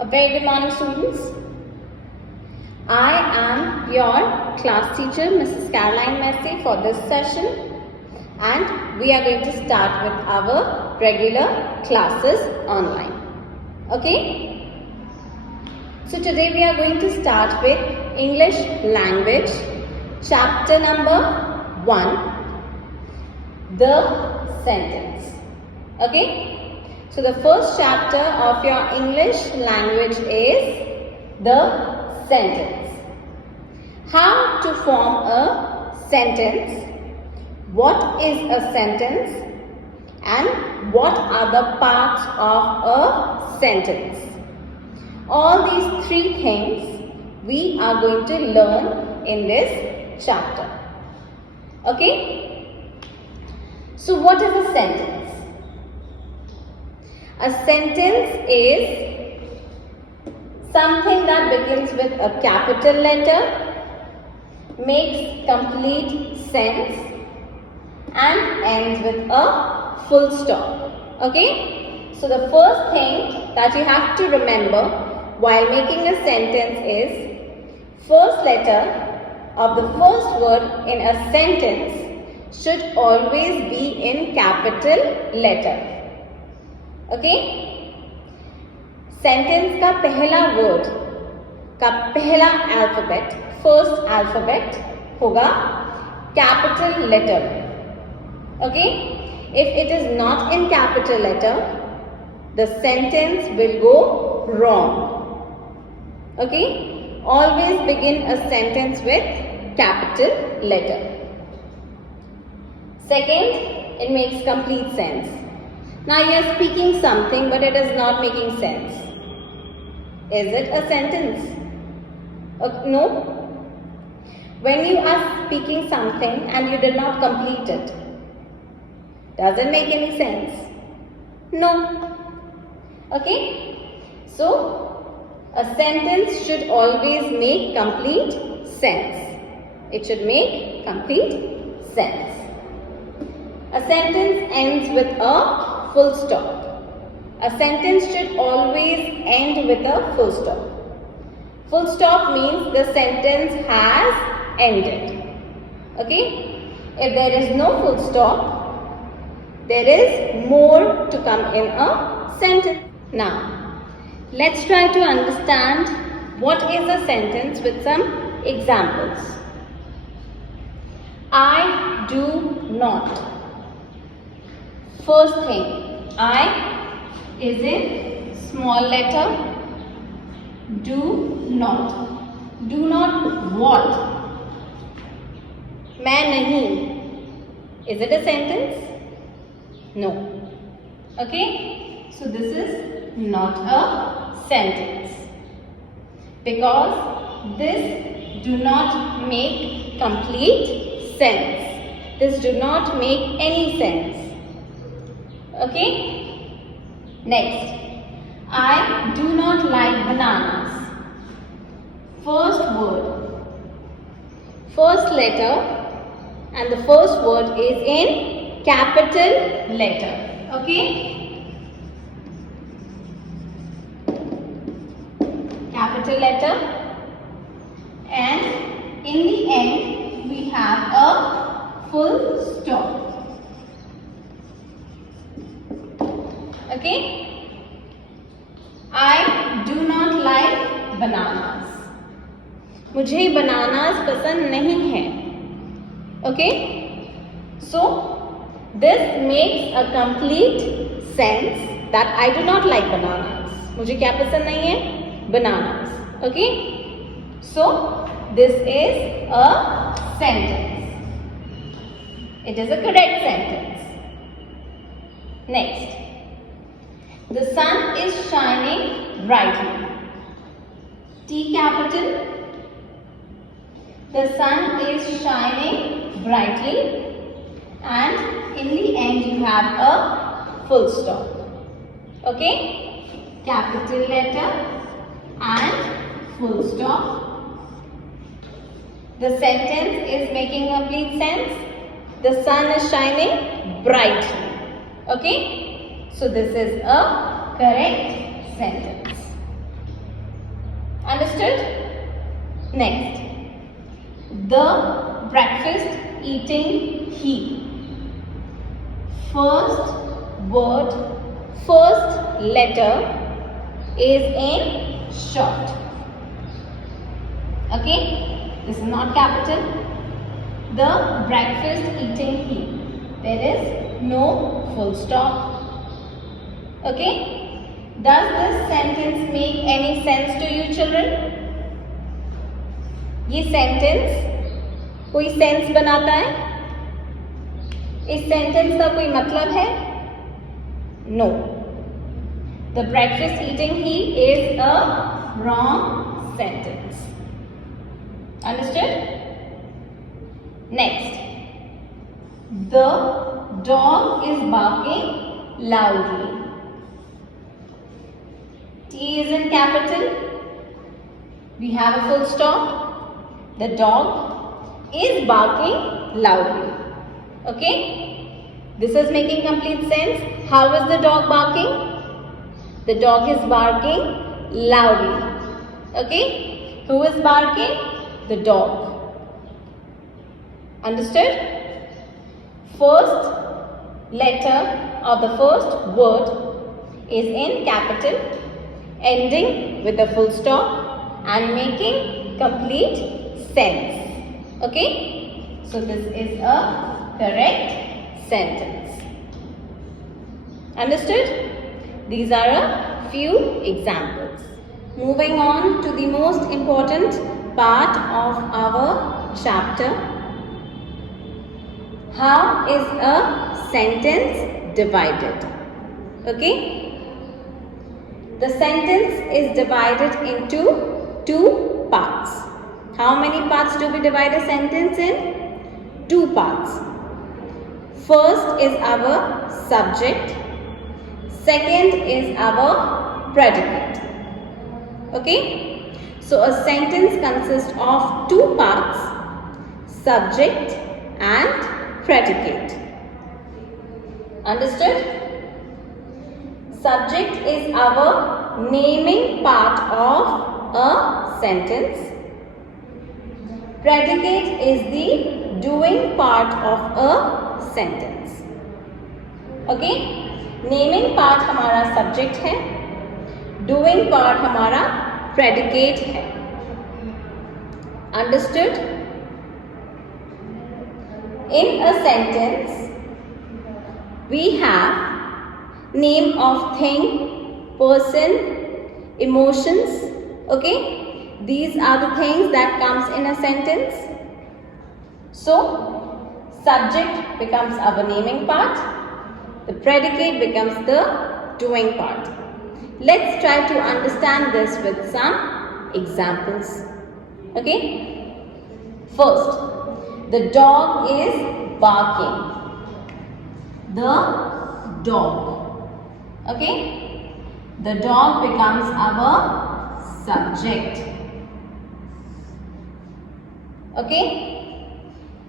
A very good morning, students. I am your class teacher, Mrs. Caroline Messi, for this session, and we are going to start with our regular classes online. Okay? So today we are going to start with English language, chapter number 1, the sentence. Okay? So the first chapter of your English language is the sentence. How to form a sentence, what is a sentence, and what are the parts of a sentence. All these three things we are going to learn in this chapter. Okay? So what is a sentence? A sentence is something that begins with a capital letter, makes complete sense, and ends with a full stop. Okay? So the first thing that you have to remember while making a sentence is first letter of the first word in a sentence should always be in capital letter. Okay? Sentence का पहला word का पहला alphabet, first alphabet होगा capital letter. Okay? If it is not in capital letter, the sentence will go wrong. Okay? Always begin a sentence with capital letter. Second, it makes complete sense. Now you are speaking something but it is not making sense. Is it a sentence? No. When you are speaking something and you did not complete it, does it make any sense? No. Okay? So, a sentence should always make complete sense. It should make complete sense. A sentence ends with a full stop. A sentence should always end with a full stop. Full stop means the sentence has ended. Okay? If there is no full stop, there is more to come in a sentence. Now, let's try to understand what is a sentence with some examples. I do not. First thing, I is in small letter. Do not. Do not what? मैं नहीं. Is it a sentence? No. Okay? So this is not a sentence. Because this do not make complete sense. This do not make any sense. Okay? Next, I do not like bananas. First word, first letter, and the first word is in capital letter. Okay? Capital letter, and in the end we have a full stop. Okay? I do not like bananas. मुझे bananas पसंद नहीं है. Okay? So, this makes a complete sense that I do not like bananas. मुझे क्या पसंद नहीं है? Bananas. Okay? So, this is a sentence. It is a correct sentence. Next. The sun is shining brightly. T capital. The sun is shining brightly, and in the end you have a full stop. Okay? Capital letter and full stop. The sentence is making complete sense. The sun is shining brightly. Okay? So this is a correct sentence. Understood? Next, the breakfast eating he. First word, first letter is in short. Okay, this is not capital. The breakfast eating he. There is no full stop. Okay, does this sentence make any sense to you children? ये sentence कोई sense बनाता है? इस sentence का कोई मतलब है? No. The breakfast eating he is a wrong sentence. Understood? Next, the dog is barking loudly. T is in capital. We have a full stop. The dog is barking loudly. Okay? This is making complete sense. How is the dog barking? The dog is barking loudly. Okay? Who is barking? The dog. Understood? First letter of the first word is in capital, ending with a full stop and making complete sense. Okay? So this is a correct sentence. Understood? These are a few examples. Moving on to the most important part of our chapter. How is a sentence divided? Okay? The sentence is divided into two parts. How many parts do we divide a sentence in? Two parts. First is our subject. Second is our predicate. Okay? So a sentence consists of two parts, subject and predicate. Understood? Subject is our naming part of a sentence. Predicate is the doing part of a sentence. Okay? Naming part हमारा subject है, doing part हमारा predicate है. Understood? In a sentence, we have name of thing, person, emotions. Okay? These are the things that comes in a sentence. So, subject becomes our naming part. The predicate becomes the doing part. Let's try to understand this with some examples. Okay? First, the dog is barking. The dog. Okay? The dog becomes our subject. Okay?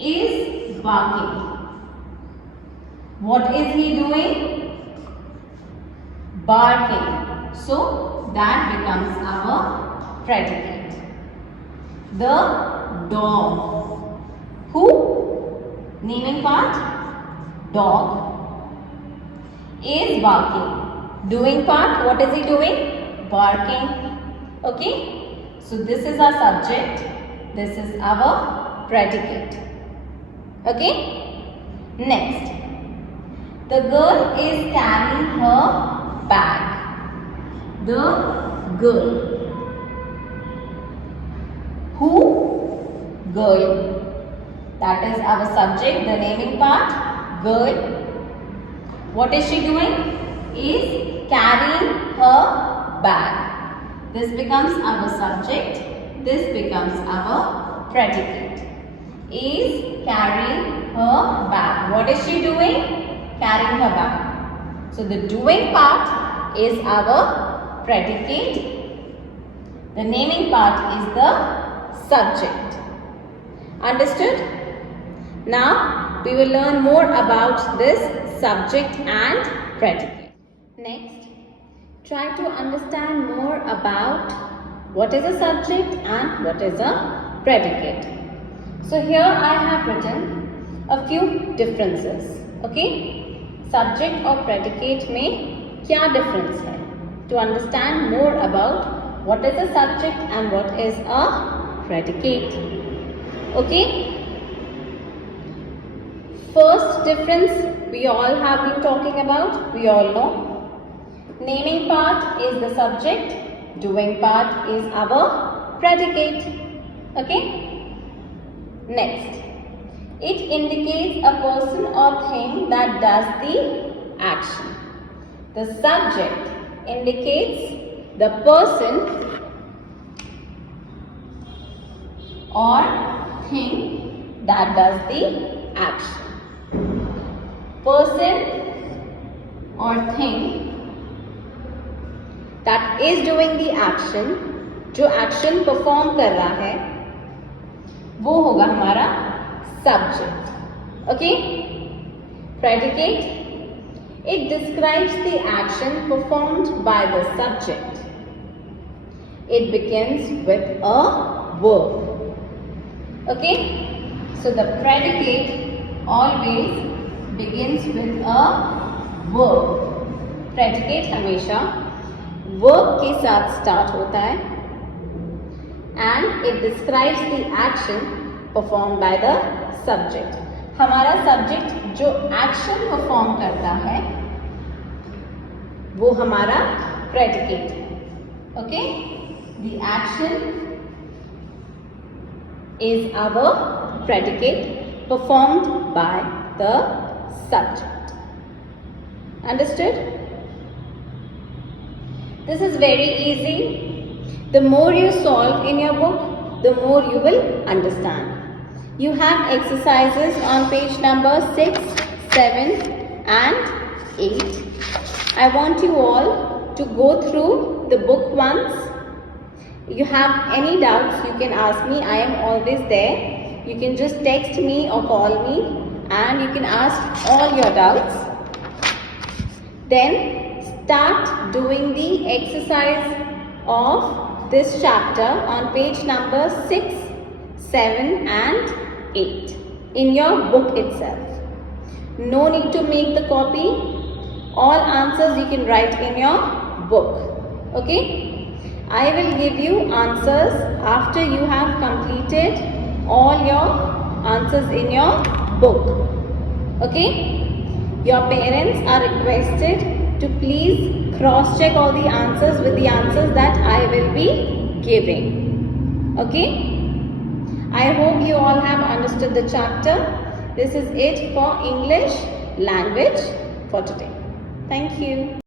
Is barking. What is he doing? Barking. So that becomes our predicate. The dog. Who? Naming part? Dog. Is barking. Doing part? What is he doing? Barking. Okay? So this is our subject. This is our predicate. Okay? Next. The girl is carrying her bag. The girl. Who? Girl. That is our subject, the naming part. Girl. What is she doing? Is carrying her bag. This becomes our subject. This becomes our predicate. Is carrying her bag. What is she doing? Carrying her bag. So the doing part is our predicate. The naming part is the subject. Understood? Now we will learn more about this subject and predicate. Next, try to understand more about what is a subject and what is a predicate. So here I have written a few differences. Okay, subject और predicate में क्या difference है? To understand more about what is a subject and what is a predicate. Okay. First difference we all have been talking about, we all know. Naming part is the subject, doing part is our predicate. Okay? Next, it indicates a person or thing that does the action. The subject indicates the person or thing that does the action. Person or thing that is doing the action, जो action perform कर रहा है, वो होगा हमारा subject. Okay? Predicate, it describes the action performed by the subject. It begins with a verb. Okay? So the predicate always begins with a verb. Predicate हमेशा verb के साथ start होता है and it describes the action performed by the subject. हमारा subject जो action perform करता है वो हमारा predicate है. Okay? The action is our predicate performed by the subject. Understood? This is very easy. The more you solve in your book, the more you will understand. You have exercises on page number 6, 7 and 8. I want you all to go through the book once. You have any doubts, you can ask me. I am always there. You can just text me or call me and you can ask all your doubts. Then start doing the exercise of this chapter on page number 6, 7 and 8 in your book itself. No need to make the copy. All answers you can write in your book. Okay? I will give you answers after you have completed all your answers in your book. Okay? Your parents are requested to please cross-check all the answers with the answers that I will be giving. Okay? I hope you all have understood the chapter. This is it for English language for today. Thank you.